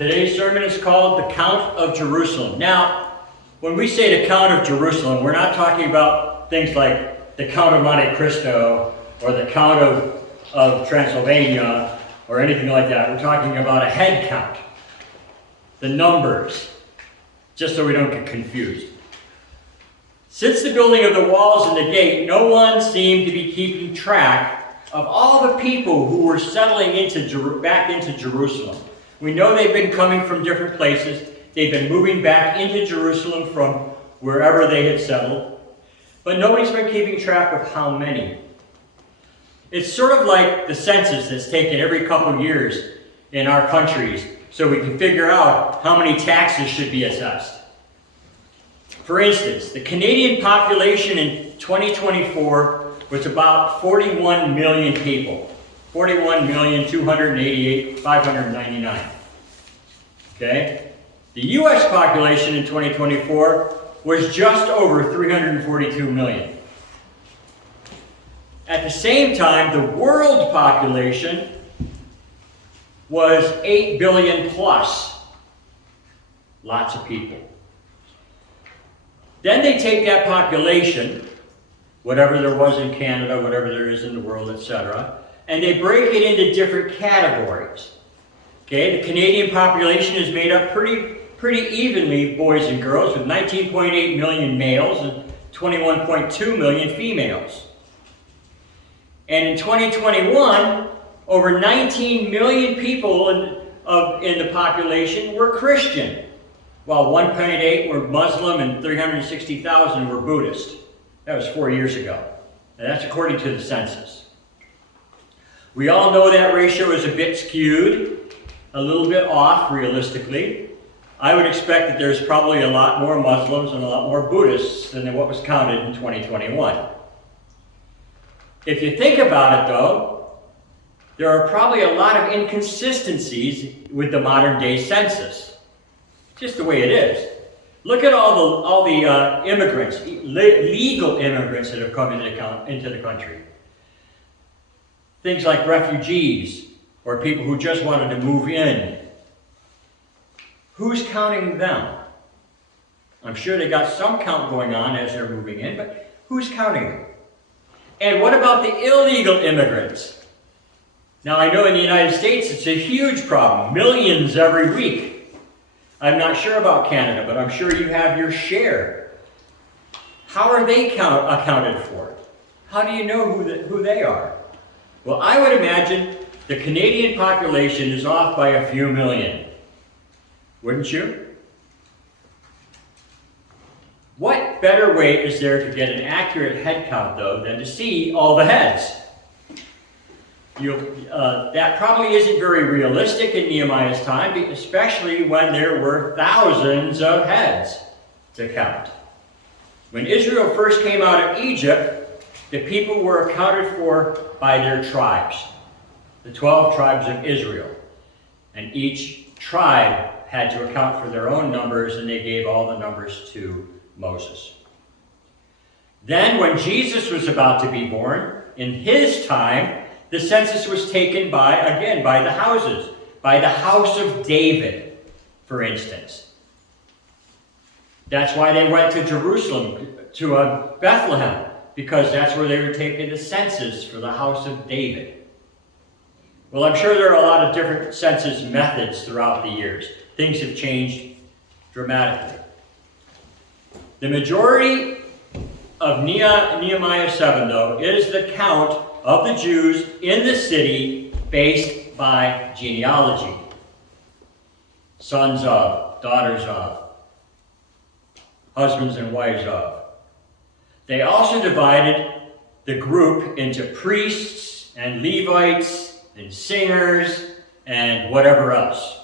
Today's sermon is called The Count of Jerusalem. Now, when we say the Count of Jerusalem, we're not talking about things like the Count of Monte Cristo or the Count of Transylvania or anything like that. We're talking about a head count, the numbers, just so we don't get confused. Since the building of the walls and the gate, no one seemed to be keeping track of all the people who were settling back into Jerusalem. We know they've been coming from different places. They've been moving back into Jerusalem from wherever they had settled. But nobody's been keeping track of how many. It's sort of like the census that's taken every couple of years in our countries so we can figure out how many taxes should be assessed. For instance, the Canadian population in 2024 was about 41 million people. 41,288,599. Okay? The U.S. population in 2024 was just over 342 million. At the same time, the world population was 8 billion plus. Lots of people. Then they take that population, whatever there was in Canada, whatever there is in the world, etc., and they break it into different categories. Okay, the Canadian population is made up pretty evenly, boys and girls, with 19.8 million males and 21.2 million females. And in 2021, over 19 million people in the population were Christian, while 1.8 were Muslim and 360,000 were Buddhist. That was 4 years ago. And that's according to the census. We all know that ratio is a bit skewed, a little bit off realistically. I would expect that there's probably a lot more Muslims and a lot more Buddhists than what was counted in 2021. If you think about it though, there are probably a lot of inconsistencies with the modern day census. Just the way it is. Look at all the immigrants, legal immigrants that have come into the country. Things like refugees or people who just wanted to move in. Who's counting them? I'm sure they got some count going on as they're moving in, but who's counting them? And what about the illegal immigrants? Now I know in the United States it's a huge problem, millions every week. I'm not sure about Canada, but I'm sure you have your share. How are they accounted for? How do you know who they are? Well, I would imagine the Canadian population is off by a few million. Wouldn't you? What better way is there to get an accurate head count, though, than to see all the heads? That probably isn't very realistic in Nehemiah's time, especially when there were thousands of heads to count. When Israel first came out of Egypt, the people were accounted for by their tribes, the 12 tribes of Israel. And each tribe had to account for their own numbers, and they gave all the numbers to Moses. Then when Jesus was about to be born, in his time, the census was taken by the houses, by the house of David, for instance. That's why they went to Jerusalem, to Bethlehem, because that's where they were taking the census for the house of David. Well, I'm sure there are a lot of different census methods throughout the years. Things have changed dramatically. The majority of Nehemiah 7, though, is the count of the Jews in the city based by genealogy. Sons of, daughters of, husbands and wives of. They also divided the group into priests and Levites and singers and whatever else.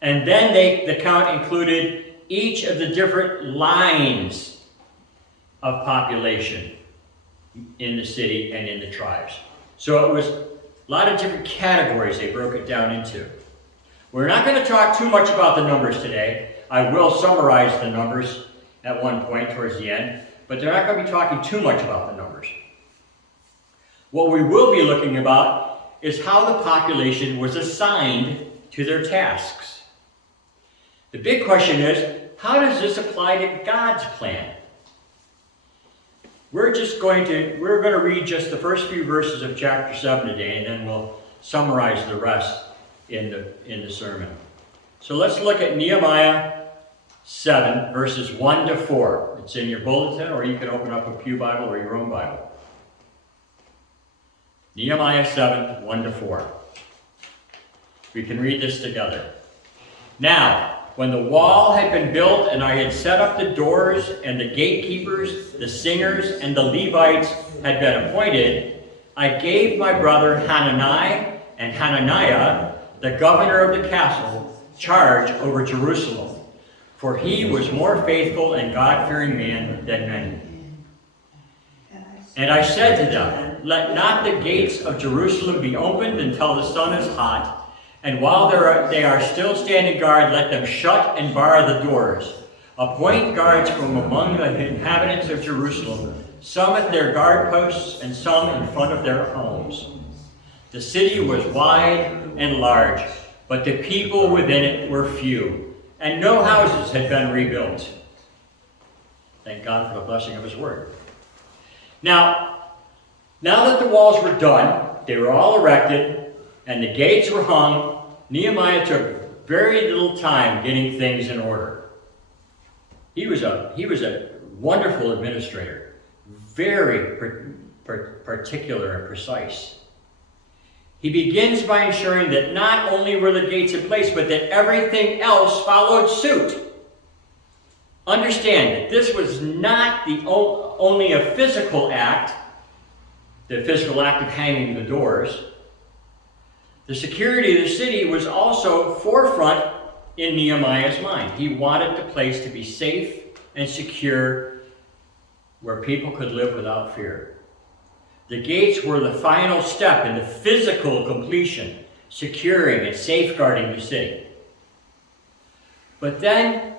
And then the count included each of the different lines of population in the city and in the tribes. So it was a lot of different categories they broke it down into. We're not going to talk too much about the numbers today. I will summarize the numbers at one point towards the end, but they're not going to be talking too much about the numbers. What we will be looking about is how the population was assigned to their tasks. The big question is, how does this apply to God's plan? We're going to read just the first few verses of chapter 7 today, and then we'll summarize the rest in the sermon. So let's look at Nehemiah 7, verses 1 to 4. It's in your bulletin, or you can open up a pew Bible or your own Bible. Nehemiah 7, 1 to 4. We can read this together. Now, when the wall had been built, and I had set up the doors, and the gatekeepers, the singers, and the Levites had been appointed, I gave my brother Hanani and Hananiah, the governor of the castle, charge over Jerusalem, for he was more faithful and God-fearing man than many. And I said to them, let not the gates of Jerusalem be opened until the sun is hot, and while they are still standing guard, let them shut and bar the doors. Appoint guards from among the inhabitants of Jerusalem, some at their guard posts and some in front of their homes. The city was wide and large, but the people within it were few, and no houses had been rebuilt. Thank God for the blessing of his word. Now that the walls were done, they were all erected, and the gates were hung, Nehemiah took very little time getting things in order. He was a wonderful administrator, very particular and precise. He begins by ensuring that not only were the gates in place, but that everything else followed suit. Understand that this was not only a physical act, the physical act of hanging the doors. The security of the city was also forefront in Nehemiah's mind. He wanted the place to be safe and secure, where people could live without fear. The gates were the final step in the physical completion, securing and safeguarding the city. But then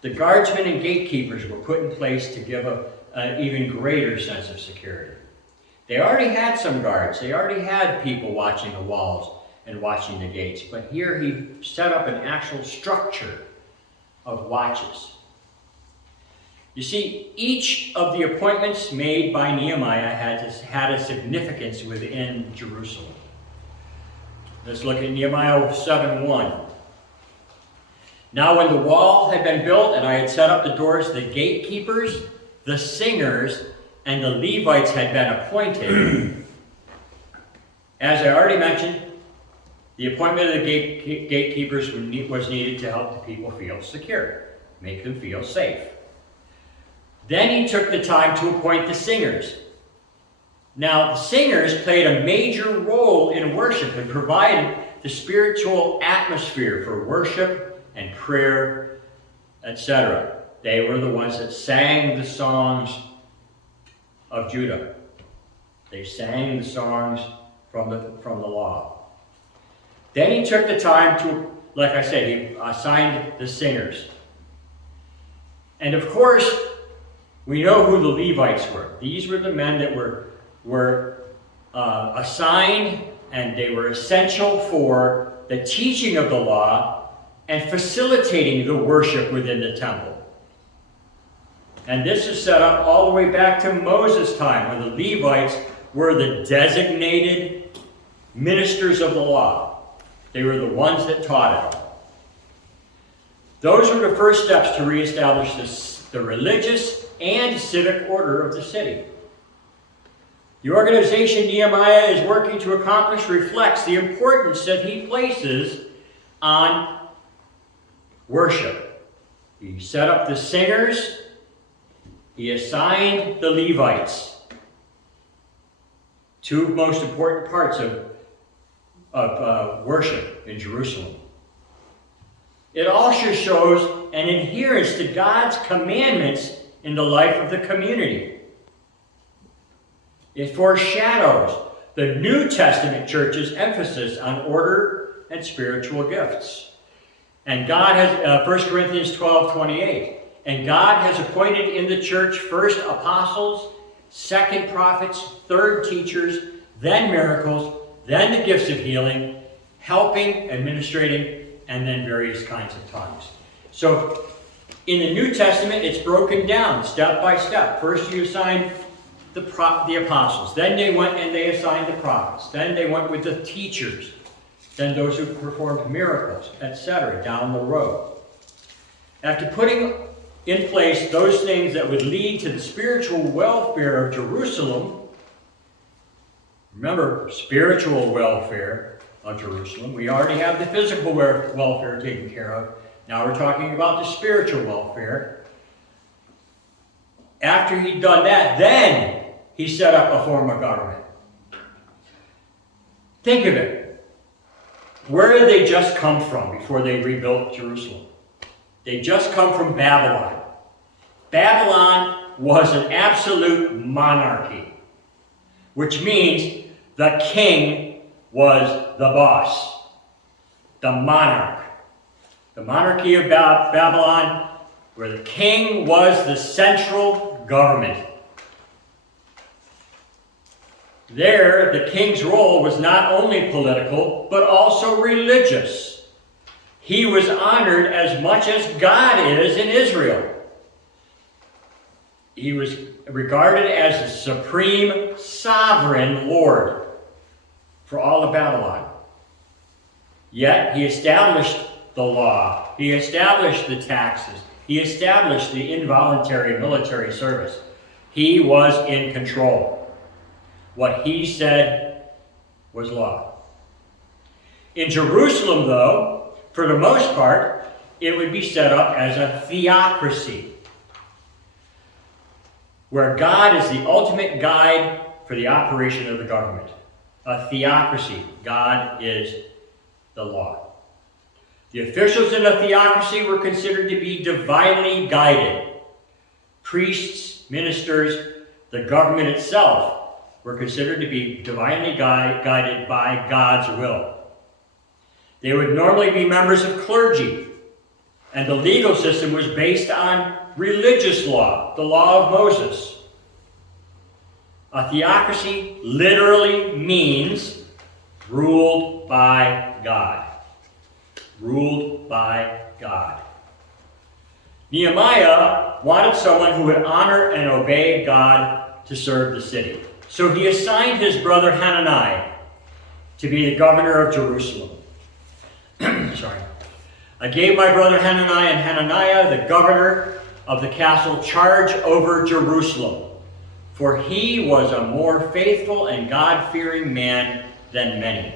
the guardsmen and gatekeepers were put in place to give an even greater sense of security. They already had some guards. They already had people watching the walls and watching the gates. But here he set up an actual structure of watches. You see, each of the appointments made by Nehemiah had a significance within Jerusalem. Let's look at Nehemiah 7:1. Now when the wall had been built and I had set up the doors, the gatekeepers, the singers, and the Levites had been appointed. As I already mentioned, the appointment of the gatekeepers was needed to help the people feel secure, make them feel safe. Then he took the time to appoint the singers. Now, the singers played a major role in worship and provided the spiritual atmosphere for worship and prayer, etc. They were the ones that sang the songs of Judah. They sang the songs from the law. Then he took the time to, like I said, he assigned the singers. And of course, we know who the Levites were. These were the men that were assigned, and they were essential for the teaching of the law and facilitating the worship within the temple. And this is set up all the way back to Moses' time, when the Levites were the designated ministers of the law. They were the ones that taught it. Those were the first steps to reestablish the religious and civic order of the city. The organization Nehemiah is working to accomplish reflects the importance that he places on worship. He set up the singers. He assigned the Levites. Two most important parts of worship in Jerusalem. It also shows an adherence to God's commandments in the life of the community. It foreshadows the New Testament church's emphasis on order and spiritual gifts. And God has, 1 Corinthians 12:28, and God has appointed in the church first apostles, second prophets, third teachers, then miracles, then the gifts of healing, helping, administrating, and then various kinds of tongues. So in the New Testament, it's broken down step by step. First you assign the apostles. Then they went and they assigned the prophets. Then they went with the teachers. Then those who performed miracles, etc., down the road. After putting in place those things that would lead to the spiritual welfare of Jerusalem, remember, spiritual welfare of Jerusalem. We already have the physical welfare taken care of. Now we're talking about the spiritual welfare. After he'd done that, then he set up a form of government. Think of it. Where did they just come from before they rebuilt Jerusalem? They just come from Babylon. Babylon was an absolute monarchy, which means the king was the boss, the monarch. The monarchy of Babylon, where the king was the central government. There, the king's role was not only political, but also religious. He was honored as much as God is in Israel. He was regarded as the supreme sovereign Lord for all of Babylon. Yet, he established the law. He established the taxes. He established the involuntary military service. He was in control. What he said was law. In Jerusalem, though, for the most part, it would be set up as a theocracy, where God is the ultimate guide for the operation of the government. A theocracy. God is the law. The officials in a theocracy were considered to be divinely guided. Priests, ministers, the government itself were considered to be divinely guided by God's will. They would normally be members of clergy, and the legal system was based on religious law, the law of Moses. A theocracy literally means ruled by God. Ruled by God. Nehemiah wanted someone who would honor and obey God to serve the city. So he assigned his brother Hanani to be the governor of Jerusalem. Sorry. I gave my brother Hanani and Hananiah, the governor of the castle, charge over Jerusalem, for he was a more faithful and God-fearing man than many.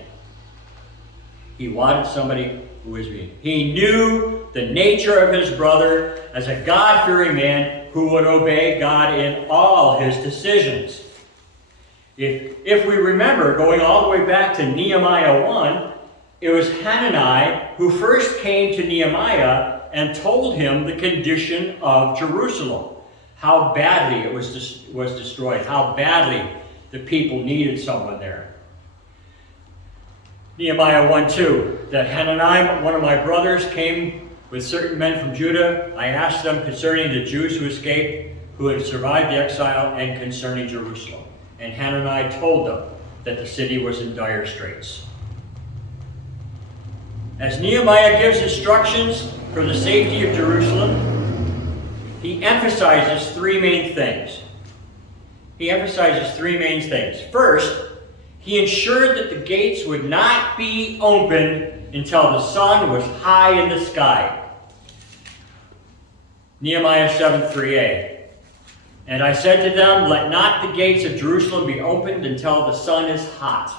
He wanted somebody who was mean. He knew the nature of his brother as a God-fearing man who would obey God in all his decisions. If we remember, going all the way back to Nehemiah 1, it was Hanani who first came to Nehemiah and told him the condition of Jerusalem, how badly it was destroyed, how badly the people needed someone there. Nehemiah 1:2, that Hanani, one of my brothers, came with certain men from Judah. I asked them concerning the Jews who escaped, who had survived the exile, and concerning Jerusalem. And Hanani told them that the city was in dire straits. As Nehemiah gives instructions for the safety of Jerusalem, he emphasizes three main things. First, he ensured that the gates would not be opened until the sun was high in the sky. Nehemiah 7:3a. And I said to them, let not the gates of Jerusalem be opened until the sun is hot.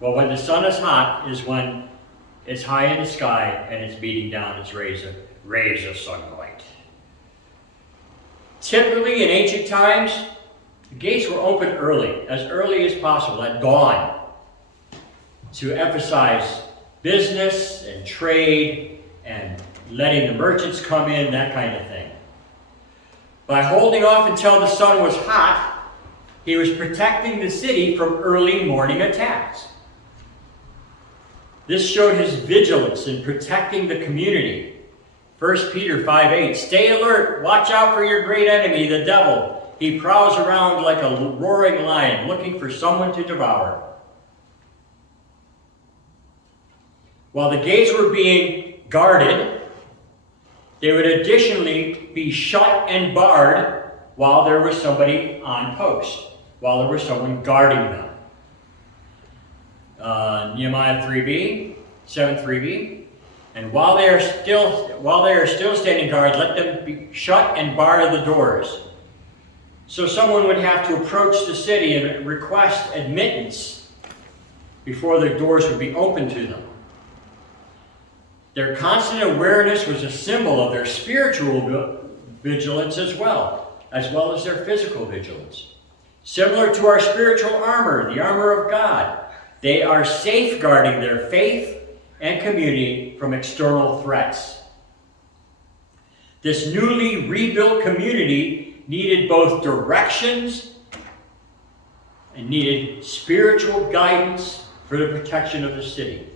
Well, when the sun is hot is when it's high in the sky and it's beating down its rays of sunlight. Typically in ancient times, the gates were opened early as possible, at dawn, to emphasize business and trade and letting the merchants come in, that kind of thing. By holding off until the sun was hot, he was protecting the city from early morning attacks. This showed his vigilance in protecting the community. 1 Peter 5:8, stay alert, watch out for your great enemy, the devil. He prowls around like a roaring lion, looking for someone to devour. While the gates were being guarded, they would additionally be shut and barred while there was somebody on post, while there was someone guarding them. Nehemiah 3b, 7:3b, and while they are still standing guard, let them be shut and bar the doors. So someone would have to approach the city and request admittance before the doors would be open to them. Their constant awareness was a symbol of their spiritual vigilance as well as their physical vigilance. Similar to our spiritual armor, the armor of God, they are safeguarding their faith and community from external threats. This newly rebuilt community needed both directions and needed spiritual guidance for the protection of the city.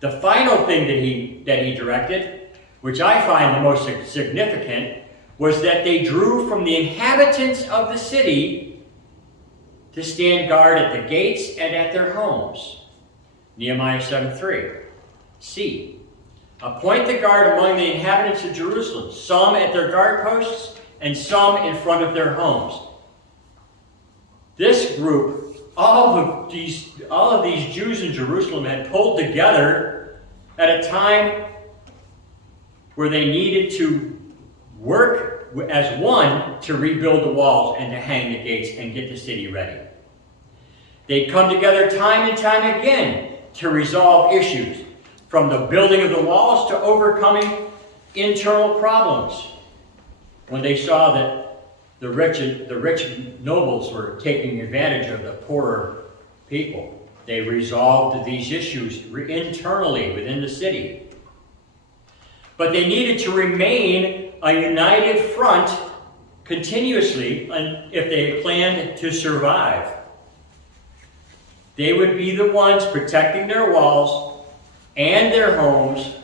The final thing that he directed, which I find the most significant, was that they drew from the inhabitants of the city to stand guard at the gates and at their homes. Nehemiah 7:3. C. Appoint the guard among the inhabitants of Jerusalem, some at their guard posts and some in front of their homes. This group, all of these Jews in Jerusalem had pulled together at a time where they needed to work as one to rebuild the walls and to hang the gates and get the city ready. They'd come together time and time again to resolve issues, from the building of the walls to overcoming internal problems. When they saw that the rich nobles were taking advantage of the poorer people, they resolved these issues internally within the city. But they needed to remain a united front continuously if they planned to survive. They would be the ones protecting their walls and their homes,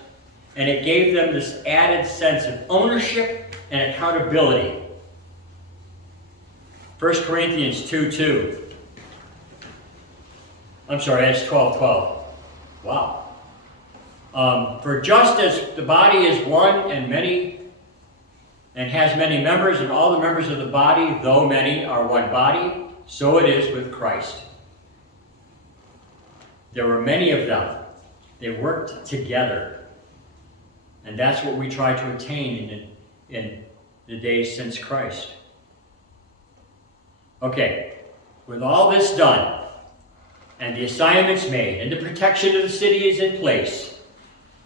and it gave them this added sense of ownership and accountability. 1 Corinthians 2:2. I'm sorry, that's 12:12. Wow. For just as the body is one and has many members, and all the members of the body, though many, are one body, so it is with Christ. There were many of them. They worked together. And that's what we try to attain in the days since Christ. Okay, with all this done, and the assignments made, and the protection of the city is in place,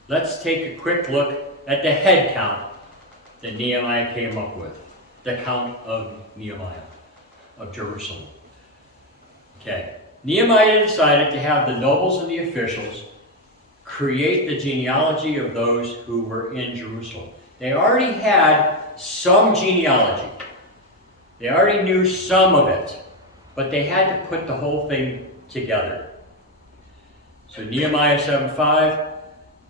let's take a quick look at the head count that Nehemiah came up with. The count of Nehemiah, of Jerusalem. Okay, Nehemiah decided to have the nobles and the officials create the genealogy of those who were in Jerusalem. They already had some genealogy. They already knew some of it, but they had to put the whole thing together. So Nehemiah 7:5,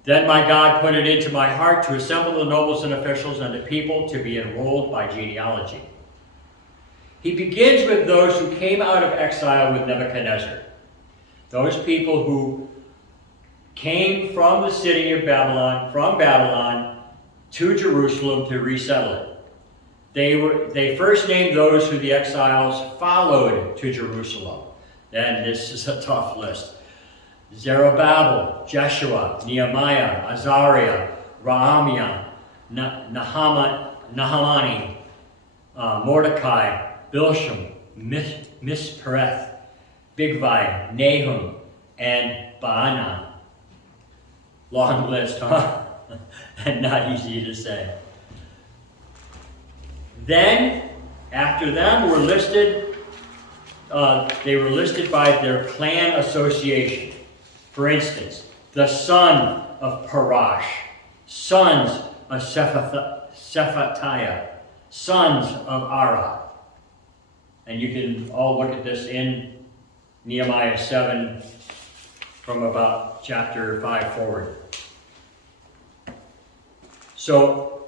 then my God put it into my heart to assemble the nobles and officials and the people to be enrolled by genealogy. He begins with those who came out of exile with Nebuchadnezzar. Those people who came from the city of Babylon, to Jerusalem to resettle it. They first named those who the exiles followed to Jerusalem. And this is a tough list. Zerubbabel, Jeshua, Nehemiah, Azariah, Rahamiah, Nahamani, Mordecai, Bilsham, Mispereth, Bigvai, Nahum, and Baana. Long list, huh? And not easy to say. Then, after them were listed, they were listed by their clan association. For instance, the son of Parash, sons of Shephatiah, sons of Ara. And you can all look at this in Nehemiah 7 from about chapter 5 forward. So,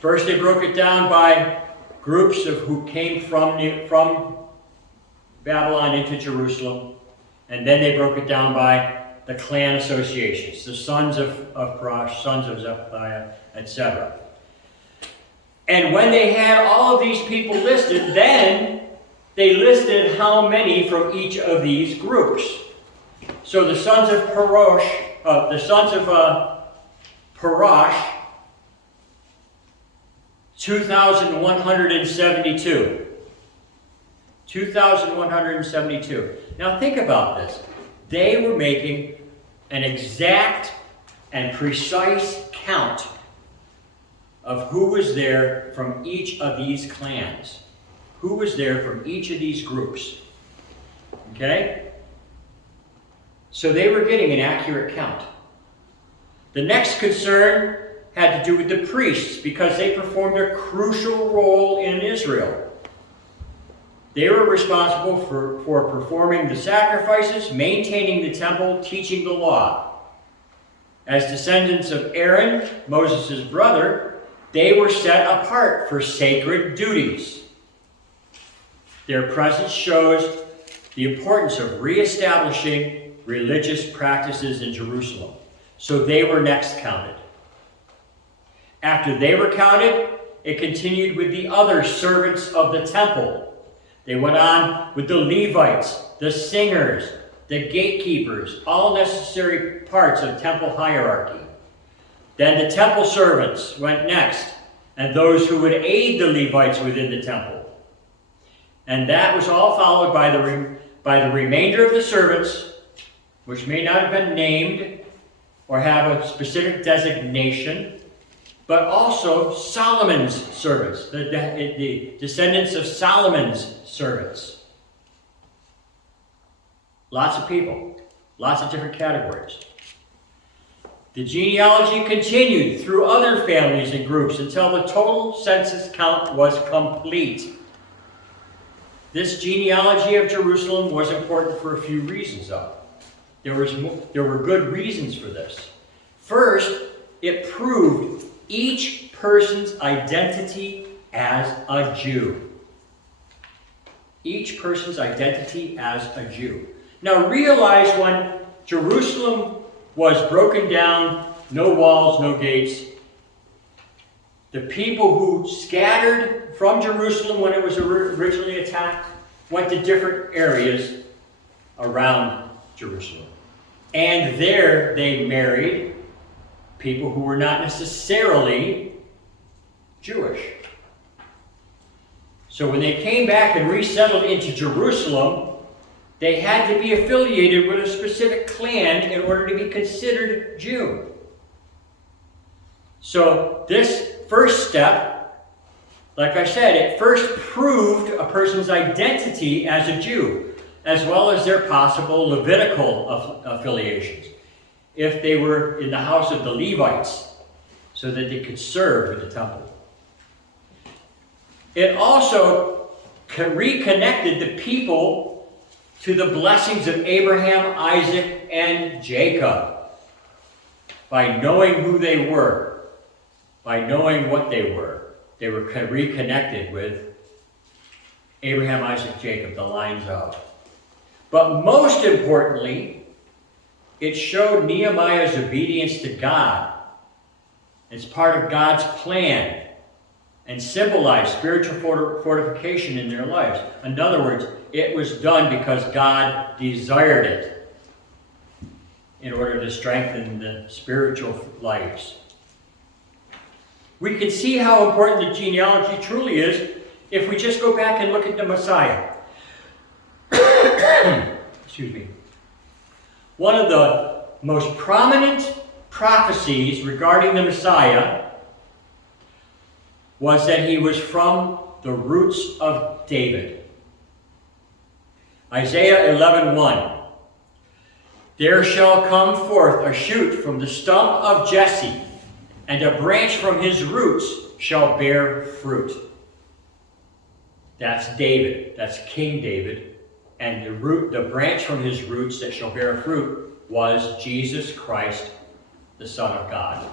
first they broke it down by groups of who came from Babylon into Jerusalem, and then they broke it down by the clan associations, the sons of Parash, sons of Zephaniah, etc. And when they had all of these people listed, then they listed how many from each of these groups. So the sons of Parosh, 2,172. 2,172. Now think about this. They were making an exact and precise count of who was there from each of these clans. Who was there from each of these groups. Okay? So they were getting an accurate count. The next concern had to do with the priests because they performed a crucial role in Israel. They were responsible for performing the sacrifices, maintaining the temple, teaching the law. As descendants of Aaron, Moses' brother, they were set apart for sacred duties. Their presence shows the importance of reestablishing religious practices in Jerusalem. So they were next counted. After they were counted, it continued with the other servants of the temple. They went on with the Levites, the singers, the gatekeepers, all necessary parts of temple hierarchy. Then the temple servants went next, and those who would aid the Levites within the temple. And that was all followed by the remainder of the servants, which may not have been named or have a specific designation, but also Solomon's servants, the descendants of Solomon's servants. Lots of people, lots of different categories. The genealogy continued through other families and groups until the total census count was complete. This genealogy of Jerusalem was important for a few reasons, though. There were good reasons for this. First, it proved each person's identity as a Jew. Each person's identity as a Jew. Now realize when Jerusalem was broken down, no walls, no gates, the people who scattered from Jerusalem when it was originally attacked went to different areas around Jerusalem. And there they married people who were not necessarily Jewish. So when they came back and resettled into Jerusalem, they had to be affiliated with a specific clan in order to be considered Jew. So this first step, like I said, it first proved a person's identity as a Jew, as well as their possible Levitical affiliations, if they were in the house of the Levites, so that they could serve in the temple. It also reconnected the people to the blessings of Abraham, Isaac, and Jacob by knowing who they were, by knowing what they were. They were reconnected with Abraham, Isaac, Jacob, the lines of. But most importantly, it showed Nehemiah's obedience to God. It's part of God's plan and symbolized spiritual fortification in their lives. In other words, it was done because God desired it in order to strengthen the spiritual lives. We can see how important the genealogy truly is if we just go back and look at the Messiah. Excuse me. One of the most prominent prophecies regarding the Messiah was that he was from the roots of David. Isaiah 11:1. There shall come forth a shoot from the stump of Jesse, and a branch from his roots shall bear fruit. That's David. That's King David. And the branch from his roots that shall bear fruit was Jesus Christ, the Son of God.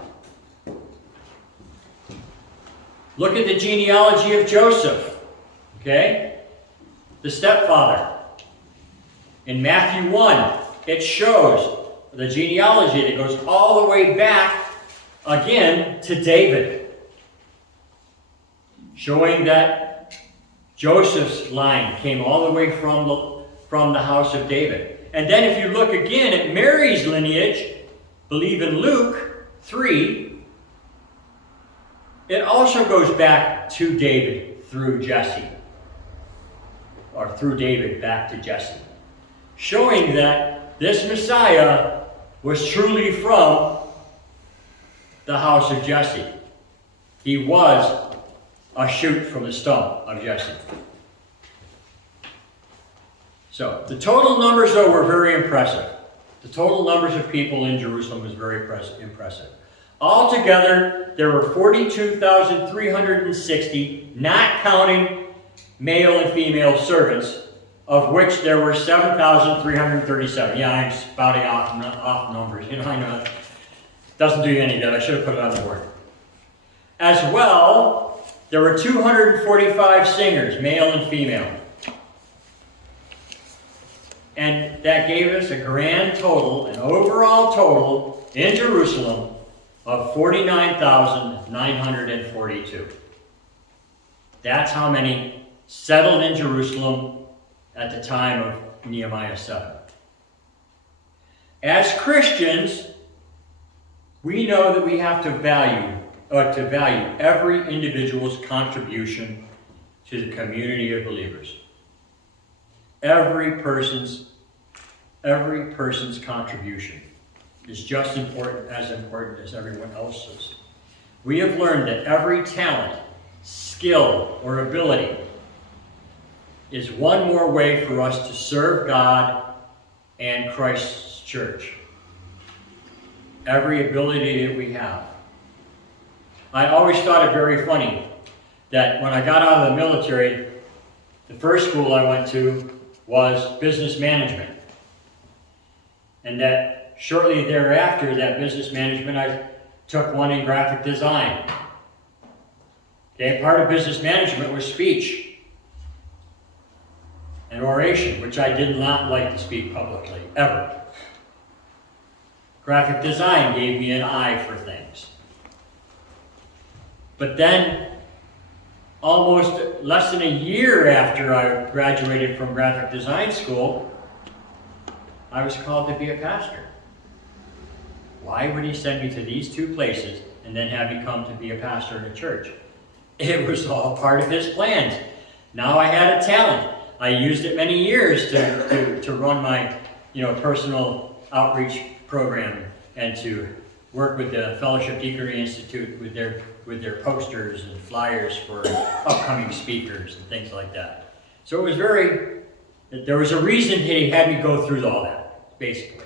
Look at the genealogy of Joseph, okay? The stepfather. In Matthew 1, it shows the genealogy that goes all the way back again to David, showing that Joseph's line came all the way from the house of David. And then if you look again at Mary's lineage, believe in Luke 3, it also goes back to David through Jesse, or through David back to Jesse, showing that this Messiah was truly from the house of Jesse. He was a shoot from the stump of Jesse. So the total numbers, though, were very impressive. The total numbers of people in Jerusalem was very impressive. Altogether, there were 42,360, not counting male and female servants, of which there were 7,337. Yeah, I'm spouting off numbers. I know it doesn't do you any good. I should have put it on the board. As well, there were 245 singers, male and female. And that gave us a grand total, an overall total in Jerusalem of 49,942. That's how many settled in Jerusalem at the time of Nehemiah 7. As Christians, we know that we have to value every individual's contribution to the community of believers. Every person's contribution is just as important as everyone else's. We have learned that every talent, skill, or ability is one more way for us to serve God and Christ's church. Every ability that we have. I always thought it very funny that when I got out of the military, the first school I went to was business management. And that shortly thereafter, that business management, I took one in graphic design. Okay, part of business management was speech and oration, which I did not like to speak publicly, ever. Graphic design gave me an eye for things. But then, almost less than a year after I graduated from graphic design school, I was called to be a pastor. Why would he send me to these two places and then have me come to be a pastor in a church? It was all part of his plans. Now I had a talent. I used it many years to run my personal outreach program and to work with the Fellowship Deaconry Institute with their posters and flyers for upcoming speakers and things like that. So it was there was a reason he had me go through all that. Basically.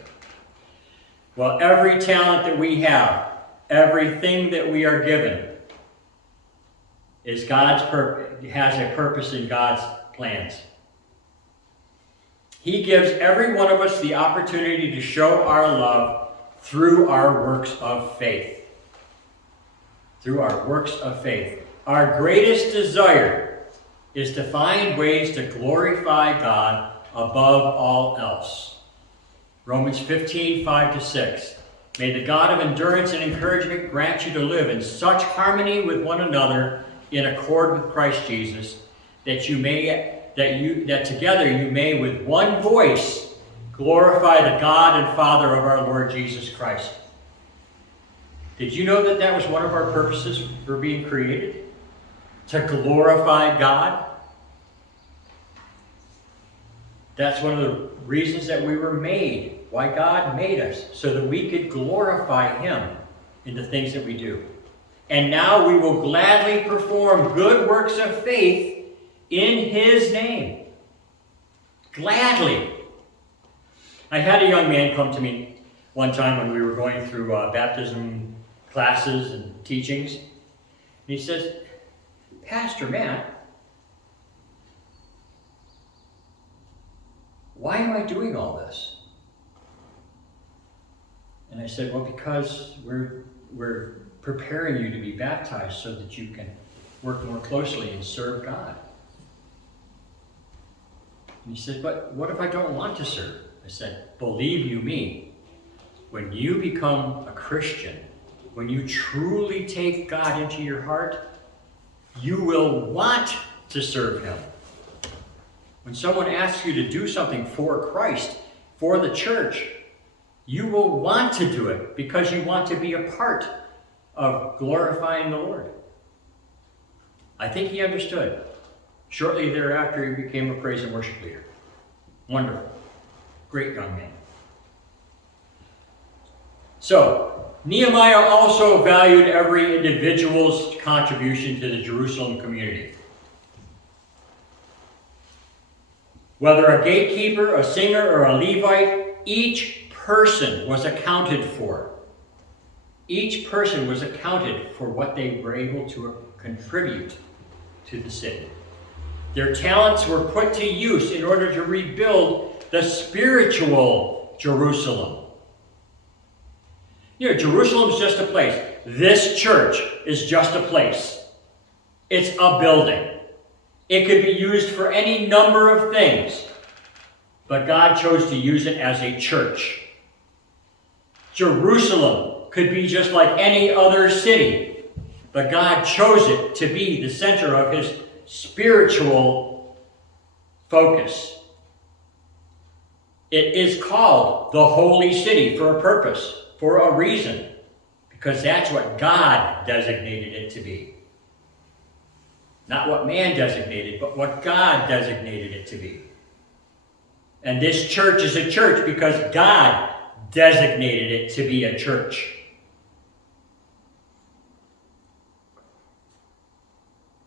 Well, every talent that we have, everything that we are given, has a purpose in God's plans. He gives every one of us the opportunity to show our love through our works of faith. Through our works of faith. Our greatest desire is to find ways to glorify God above all else. Romans 15, 5-6. May the God of endurance and encouragement grant you to live in such harmony with one another in accord with Christ Jesus, that together you may with one voice glorify the God and Father of our Lord Jesus Christ. Did you know that was one of our purposes for being created? To glorify God? That's one of the reasons that we were made, why God made us, so that we could glorify Him in the things that we do. And now we will gladly perform good works of faith in His name. Gladly. I had a young man come to me one time when we were going through baptism classes and teachings. And he says, Pastor Matt, why am I doing all this? And I said, well, because we're preparing you to be baptized so that you can work more closely and serve God. And he said, but what if I don't want to serve? I said, believe you me, when you become a Christian, when you truly take God into your heart, you will want to serve him. When someone asks you to do something for Christ, for the church, you will want to do it because you want to be a part of glorifying the Lord. I think he understood. Shortly thereafter, he became a praise and worship leader. Wonderful. Great young man. So, Nehemiah also valued every individual's contribution to the Jerusalem community. Whether a gatekeeper, a singer, or a Levite, each person was accounted for. Each person was accounted for what they were able to contribute to the city. Their talents were put to use in order to rebuild the spiritual Jerusalem. You know, Jerusalem's just a place. This church is just a place. It's a building. It could be used for any number of things, but God chose to use it as a church. Jerusalem could be just like any other city, but God chose it to be the center of his spiritual focus. It is called the Holy City for a purpose, for a reason, because that's what God designated it to be. Not what man designated, but what God designated it to be. And this church is a church because God designated it to be a church.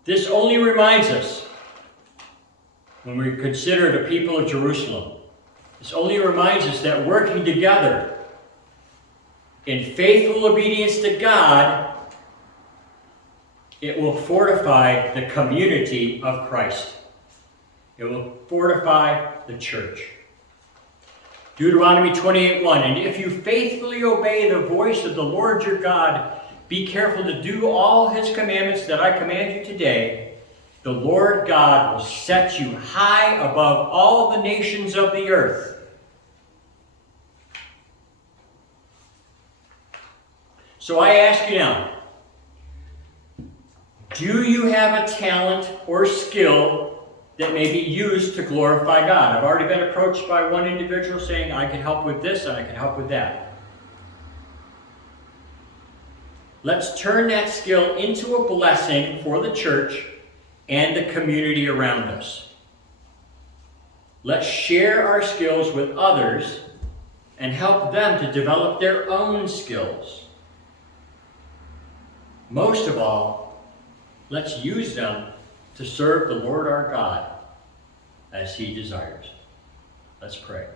This only reminds us, when we consider the people of Jerusalem, this only reminds us that working together in faithful obedience to God, it will fortify the community of Christ. It will fortify the church. Deuteronomy 28:1, and if you faithfully obey the voice of the Lord your God, be careful to do all his commandments that I command you today, the Lord God will set you high above all the nations of the earth. So I ask you now, do you have a talent or skill that may be used to glorify God? I've already been approached by one individual saying, I can help with this and I can help with that. Let's turn that skill into a blessing for the church and the community around us. Let's share our skills with others and help them to develop their own skills. Most of all, let's use them to serve the Lord our God as he desires. Let's pray.